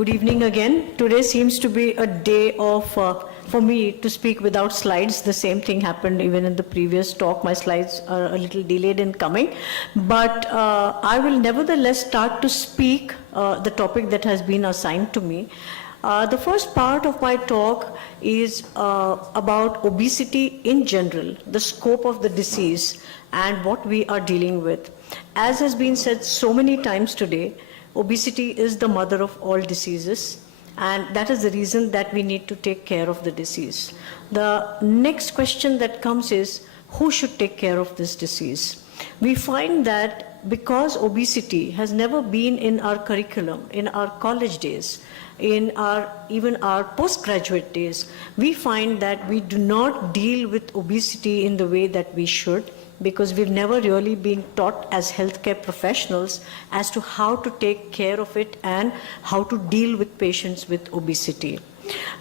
Good evening again. Today seems to be a day of, for me to speak without slides. The same thing happened even in the previous talk. My slides are a little delayed in coming. But I will nevertheless start to speak the topic that has been assigned to me. The first part of my talk is about obesity in general, the scope of the disease and what we are dealing with. As has been said so many times today, obesity is the mother of all diseases, and that is the reason that we need to take care of the disease. The next question that comes is, who should take care of this disease? We find that because obesity has never been in our curriculum, in our college days, in even our postgraduate days, we find that we do not deal with obesity in the way that we should, because we've never really been taught as healthcare professionals as to how to take care of it and how to deal with patients with obesity.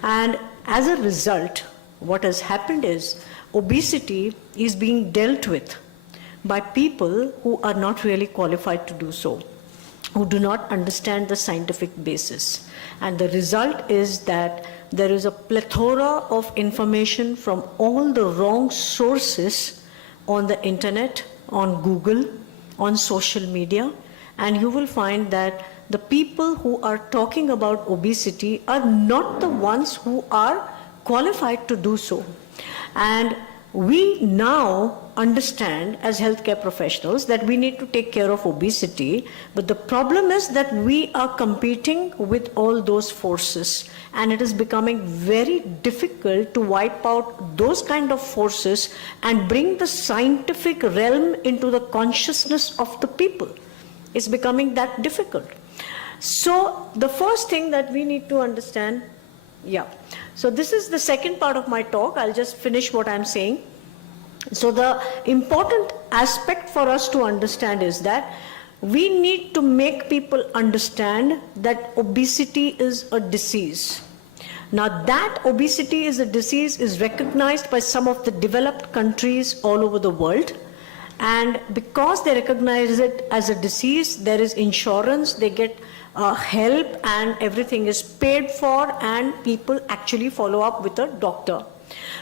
And as a result, what has happened is obesity is being dealt with by people who are not really qualified to do so, who do not understand the scientific basis. And the result is that there is a plethora of information from all the wrong sources on the internet, on Google, on social media, and you will find that the people who are talking about obesity are not the ones who are qualified to do so. And we now understand as healthcare professionals that we need to take care of obesity, but the problem is that we are competing with all those forces, and it is becoming very difficult to wipe out those kind of forces and bring the scientific realm into the consciousness of the people. It's becoming that difficult. So the first thing that we need to understand, so this is the second part of my talk. I'll just finish what I'm saying. So the important aspect for us to understand is that we need to make people understand that obesity is a disease. Now that obesity is a disease is recognized by some of the developed countries all over the world. And because they recognize it as a disease, there is insurance, they get help, and everything is paid for, and people actually follow up with a doctor.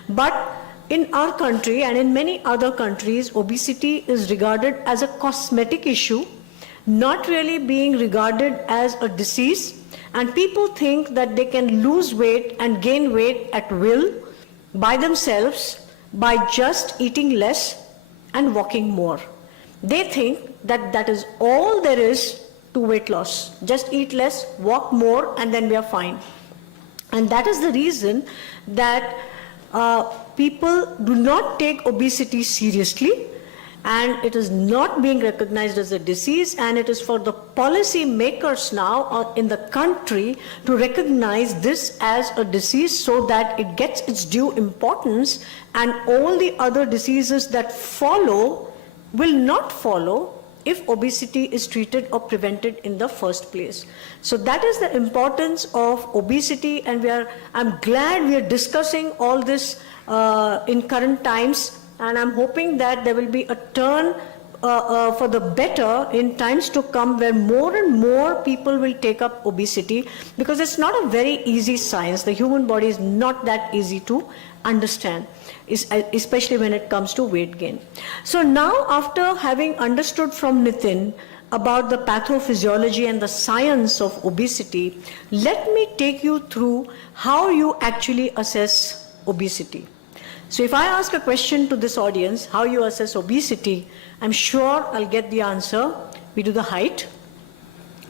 But in our country and in many other countries, obesity is regarded as a cosmetic issue, not really being regarded as a disease, and people think that they can lose weight and gain weight at will by themselves by just eating less and walking more. They think that that is all there is to weight loss. Just eat less, walk more, and then we are fine. And that is the reason that people do not take obesity seriously, and it is not being recognized as a disease, and it is for the policy makers now in the country to recognize this as a disease so that it gets its due importance, and all the other diseases that follow will not follow if obesity is treated or prevented in the first place. So that is the importance of obesity, and I'm glad we are discussing all this in current times, and I'm hoping that there will be a turn for the better in times to come, where more and more people will take up obesity, because it's not a very easy science. The human body is not that easy to understand, especially when it comes to weight gain. So now, after having understood from Nitin about the pathophysiology and the science of obesity, let me take you through how you actually assess obesity. So if I ask a question to this audience, how you assess obesity, I'm sure I'll get the answer. We do the height,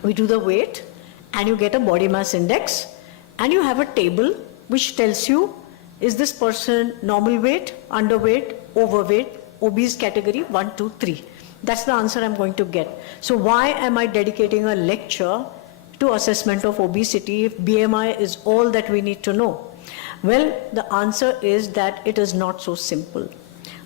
we do the weight, and you get a body mass index, and you have a table which tells you, is this person normal weight, underweight, overweight, obese category 1, 2, 3. That's the answer I'm going to get. So why am I dedicating a lecture to assessment of obesity if BMI is all that we need to know? Well, the answer is that it is not so simple,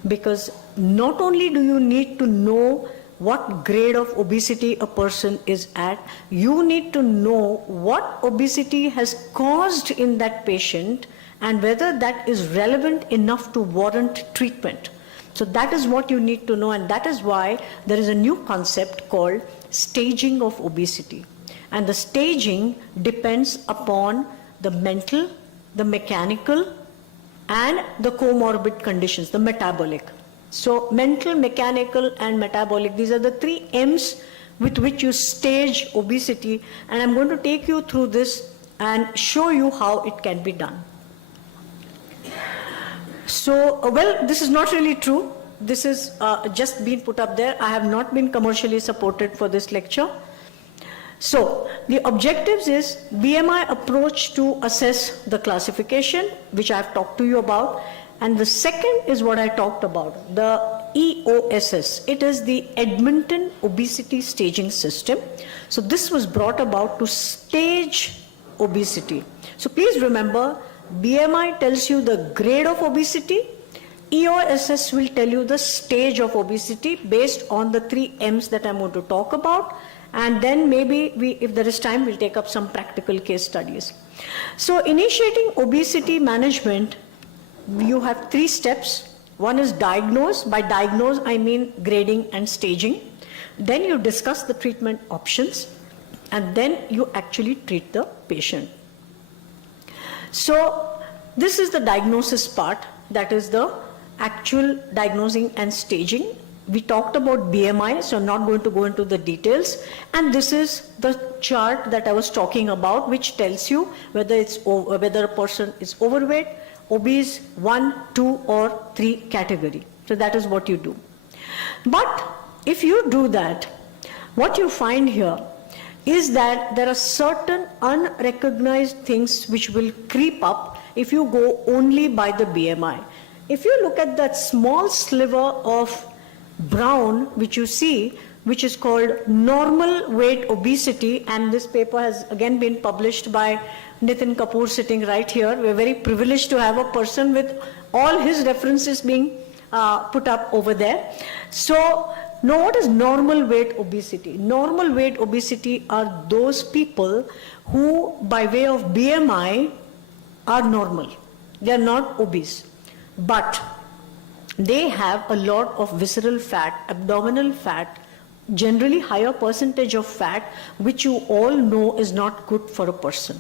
because not only do you need to know what grade of obesity a person is at, you need to know what obesity has caused in that patient and whether that is relevant enough to warrant treatment. So that is what you need to know, and that is why there is a new concept called staging of obesity. And the staging depends upon the mental, the mechanical, and the comorbid conditions, the metabolic. So mental, mechanical, and metabolic, these are the 3 M's with which you stage obesity, and I'm going to take you through this and show you how it can be done. So, well, this is not really true. This is just been put up there. I have not been commercially supported for this lecture. So, the objectives is BMI approach to assess the classification, which I have talked to you about. And the second is what I talked about, the EOSS. It is the Edmonton Obesity Staging System. So this was brought about to stage obesity. So please remember, BMI tells you the grade of obesity. EOSS will tell you the stage of obesity based on the 3 M's that I'm going to talk about. And then maybe if there is time, we'll take up some practical case studies. So initiating obesity management, you have 3 steps. One is diagnose. By diagnose, I mean grading and staging. Then you discuss the treatment options, and then you actually treat the patient. So this is the diagnosis part, that is the actual diagnosing and staging. We talked about BMI, so I'm not going to go into the details. And this is the chart that I was talking about, which tells you whether a person is overweight, obese, 1, 2, or 3 category. So that is what you do. But if you do that, what you find here is that there are certain unrecognized things which will creep up if you go only by the BMI. If you look at that small sliver of brown which you see, which is called normal weight obesity, and this paper has again been published by Nitin Kapoor sitting right here. We're very privileged to have a person with all his references being put up over there. So now what is normal weight obesity? Normal weight obesity are those people who by way of BMI are normal. They are not obese, but they have a lot of visceral fat, abdominal fat, generally higher percentage of fat, which you all know is not good for a person.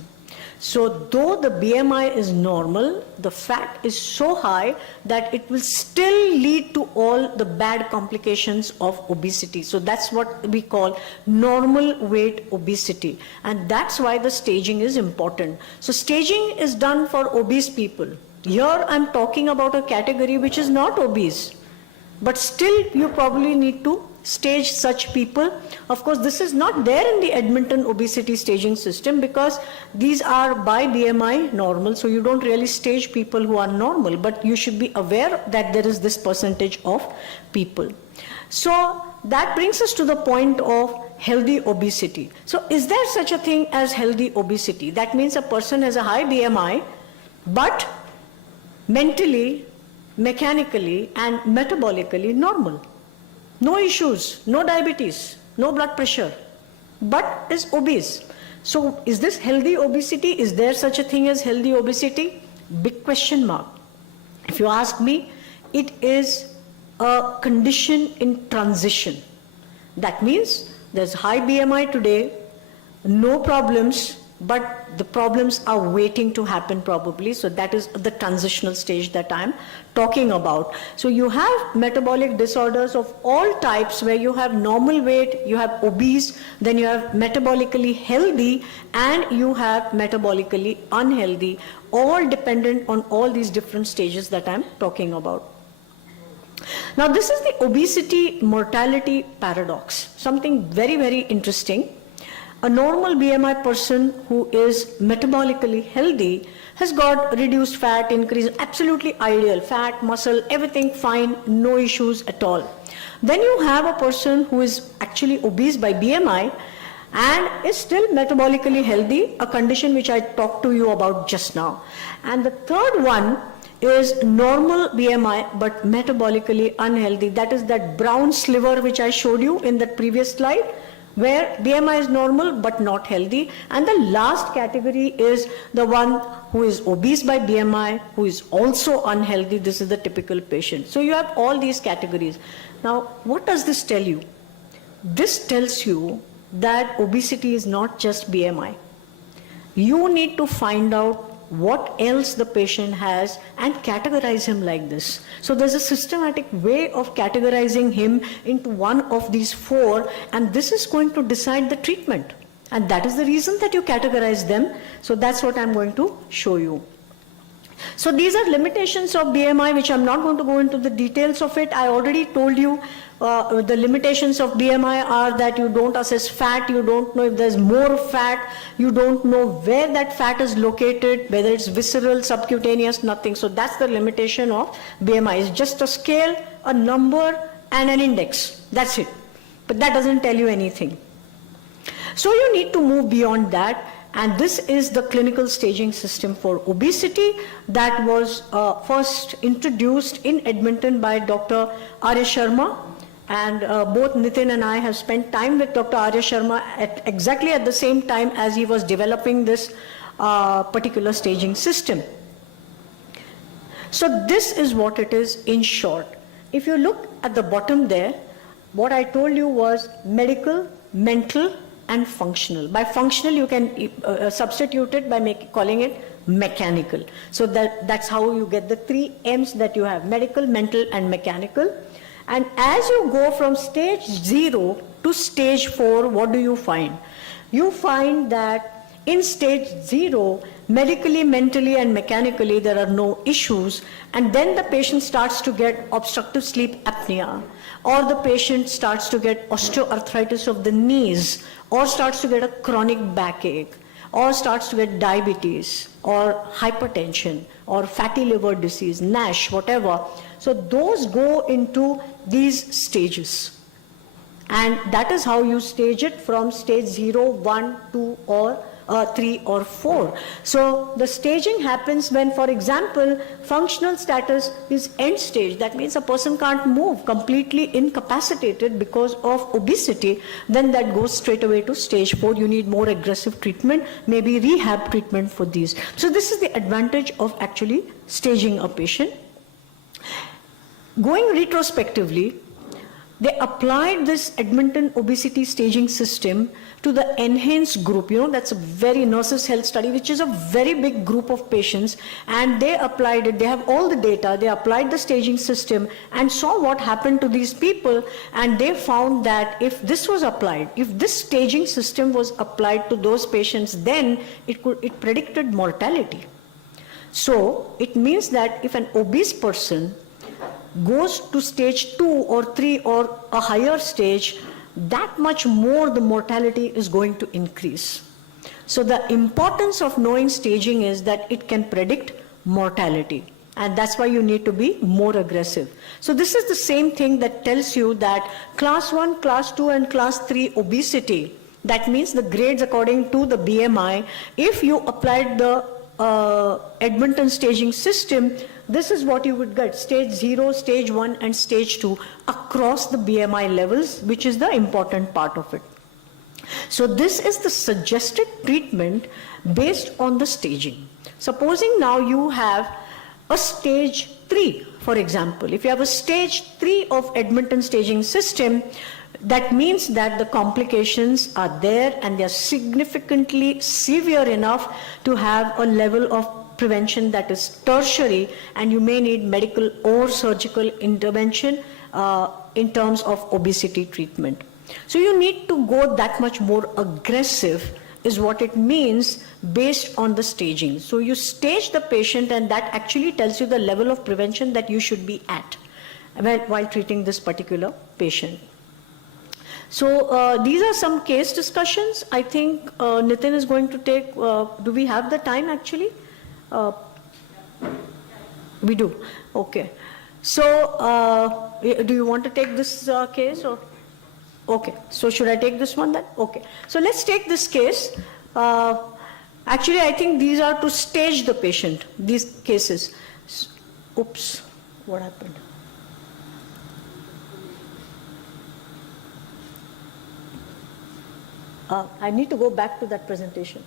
So though the BMI is normal, the fat is so high that it will still lead to all the bad complications of obesity. So that's what we call normal weight obesity. And that's why the staging is important. So staging is done for obese people. Here I'm talking about a category which is not obese, but still you probably need to stage such people. Of course, this is not there in the Edmonton obesity staging system because these are by BMI normal, so you don't really stage people who are normal, but you should be aware that there is this percentage of people. So that brings us to the point of healthy obesity. So is there such a thing as healthy obesity? That means a person has a high BMI, but mentally, mechanically, and metabolically normal. No issues, no diabetes, no blood pressure, but is obese. So is this healthy obesity? Is there such a thing as healthy obesity? Big question mark. If you ask me, it is a condition in transition. That means there's high BMI today, no problems, but the problems are waiting to happen probably. So that is the transitional stage that I'm talking about. So you have metabolic disorders of all types where you have normal weight, you have obese, then you have metabolically healthy, and you have metabolically unhealthy, all dependent on all these different stages that I'm talking about. Now this is the obesity mortality paradox, something very, very interesting. A normal BMI person who is metabolically healthy has got reduced fat, increase, absolutely ideal, fat, muscle, everything fine, no issues at all. Then you have a person who is actually obese by BMI and is still metabolically healthy, a condition which I talked to you about just now. And the third one is normal BMI but metabolically unhealthy. That is that brown sliver which I showed you in that previous slide, where BMI is normal but not healthy. And the last category is the one who is obese by BMI, who is also unhealthy. This is the typical patient. So you have all these categories. Now, what does this tell you? This tells you that obesity is not just BMI. You need to find out what else the patient has and categorize him like this. So there's a systematic way of categorizing him into one of these four, and this is going to decide the treatment. And that is the reason that you categorize them. So that's what I'm going to show you. So these are limitations of BMI, which I'm not going to go into the details of it. I already told you the limitations of BMI are that you don't assess fat, you don't know if there's more fat, you don't know where that fat is located, whether it's visceral, subcutaneous, nothing. So that's the limitation of BMI. It's just a scale, a number, and an index. That's it. But that doesn't tell you anything. So you need to move beyond that. And this is the clinical staging system for obesity that was first introduced in Edmonton by Dr. Arya Sharma. And both Nitin and I have spent time with Dr. Arya Sharma exactly at the same time as he was developing this particular staging system. So this is what it is in short. If you look at the bottom there, what I told you was medical, mental, and functional. By functional, you can substitute it by calling it mechanical. So that's how you get the 3 M's that you have: medical, mental, and mechanical. And as you go from stage 0 to stage 4, what do you find? You find that in stage 0, medically, mentally, and mechanically, there are no issues. And then the patient starts to get obstructive sleep apnea, or the patient starts to get osteoarthritis of the knees, or starts to get a chronic backache, or starts to get diabetes, or hypertension, or fatty liver disease, NASH, whatever. So those go into these stages. And that is how you stage it from stage 0, 1, 2, or 3 or 4. So the staging happens when, for example, functional status is end stage. That means a person can't move, completely incapacitated because of obesity. Then that goes straight away to stage 4. You need more aggressive treatment, maybe rehab treatment for these. So this is the advantage of actually staging a patient. Going retrospectively, they applied this Edmonton obesity staging system to the enhanced group. You know, that's a very nurses health study, which is a very big group of patients. And they applied it, they have all the data, they applied the staging system and saw what happened to these people. And they found that if this was applied, if this staging system was applied to those patients, then it predicted mortality. So it means that if an obese person goes to stage 2 or 3 or a higher stage, that much more the mortality is going to increase. So the importance of knowing staging is that it can predict mortality. And that's why you need to be more aggressive. So this is the same thing that tells you that class 1, class 2, and class 3 obesity, that means the grades according to the BMI, if you applied the Edmonton staging system, this is what you would get: stage 0, stage 1, and stage 2 across the BMI levels, which is the important part of it. So this is the suggested treatment based on the staging. Supposing now you have a stage 3, for example. If you have a stage 3 of Edmonton staging system, that means that the complications are there and they are significantly severe enough to have a level of prevention that is tertiary, and you may need medical or surgical intervention in terms of obesity treatment. So you need to go that much more aggressive is what it means based on the staging. So you stage the patient, and that actually tells you the level of prevention that you should be at while treating this particular patient. So these are some case discussions. I think Nitin is going to take, do we have the time actually? We do. Okay. So do you want to take this case or? Okay. So should I take this one then? Okay. So let's take this case. Actually, I think these are to stage the patient, these cases. Oops, what happened? I need to go back to that presentation.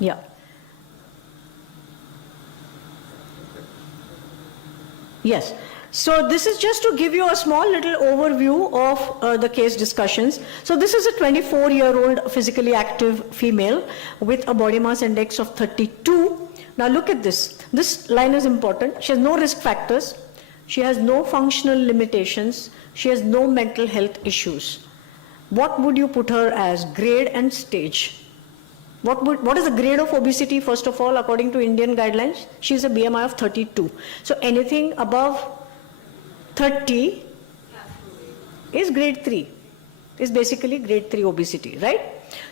Yeah. Yes. So this is just to give you a small little overview of the case discussions. So this is a 24-year-old physically active female with a body mass index of 32. Now look at this. This line is important. She has no risk factors. She has no functional limitations. She has no mental health issues. What would you put her as? Grade and stage. What is the grade of obesity, first of all, according to Indian guidelines? She is a BMI of 32. So anything above 30 is grade 3, is basically grade 3 obesity, right?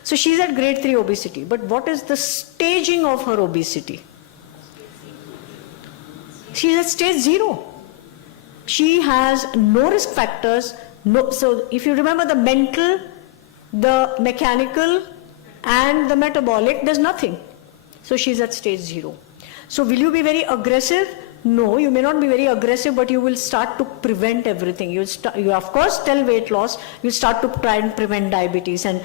So she's at grade 3 obesity. But what is the staging of her obesity? She's at stage 0. She has no risk factors. No, so if you remember the mental, the mechanical, and the metabolic, there's nothing. So she's at stage 0. So will you be very aggressive? No, you may not be very aggressive, but you will start to prevent everything. You of course tell weight loss, you start to try and prevent diabetes and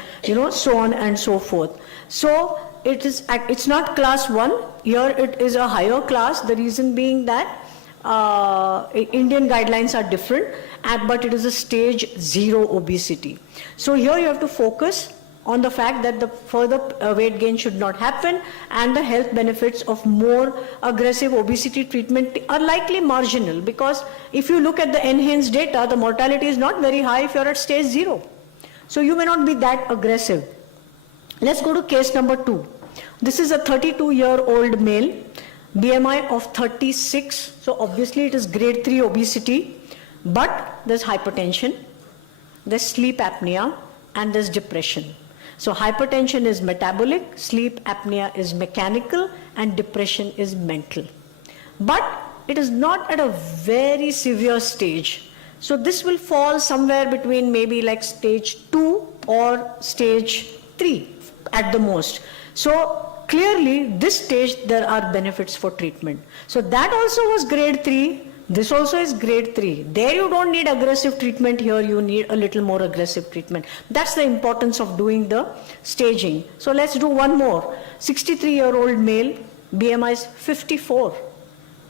so on and so forth. So it's not class 1, here it is a higher class, the reason being that Indian guidelines are different, but it is a stage 0 obesity. So here you have to focus on the fact that the further weight gain should not happen, and the health benefits of more aggressive obesity treatment are likely marginal, because if you look at the enhanced data, the mortality is not very high if you're at stage 0. So you may not be that aggressive. Let's go to case number 2. This is a 32-year-old male, BMI of 36. So obviously it is grade 3 obesity, but there's hypertension, there's sleep apnea, and there's depression. So hypertension is metabolic, sleep apnea is mechanical, and depression is mental. But it is not at a very severe stage. So this will fall somewhere between maybe like stage 2 or stage 3 at the most. So clearly this stage there are benefits for treatment. So that also was grade 3. This also is grade 3. There you don't need aggressive treatment, here you need a little more aggressive treatment. That's the importance of doing the staging. So let's do one more. 63-year-old male, BMI is 54.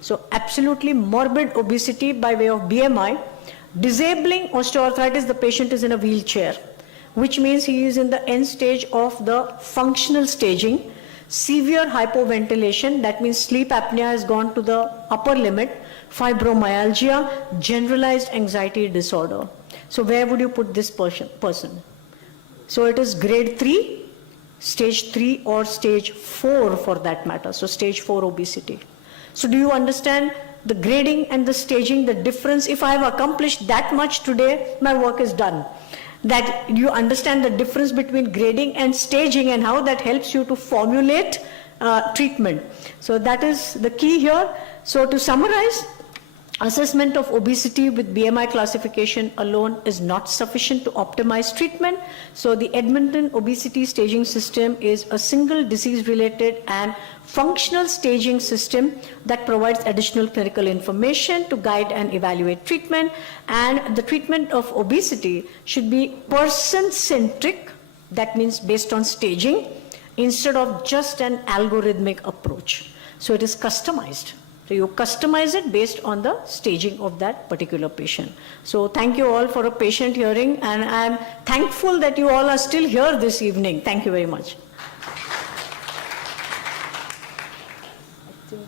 So absolutely morbid obesity by way of BMI. Disabling osteoarthritis, the patient is in a wheelchair, which means he is in the end stage of the functional staging. Severe hypoventilation, that means sleep apnea has gone to the upper limit. Fibromyalgia, generalized anxiety disorder. So where would you put this person? So it is grade 3, stage 3, or stage 4 for that matter. So stage 4 obesity. So do you understand the grading and the staging, the difference? If I have accomplished that much today, my work is done. That you understand the difference between grading and staging and how that helps you to formulate treatment. So that is the key here. So to summarize, assessment of obesity with BMI classification alone is not sufficient to optimize treatment. So the Edmonton obesity staging system is a single disease-related and functional staging system that provides additional clinical information to guide and evaluate treatment. And the treatment of obesity should be person-centric, that means based on staging, instead of just an algorithmic approach. So it is customized. So you customize it based on the staging of that particular patient. So thank you all for a patient hearing, and I'm thankful that you all are still here this evening. Thank you very much. I think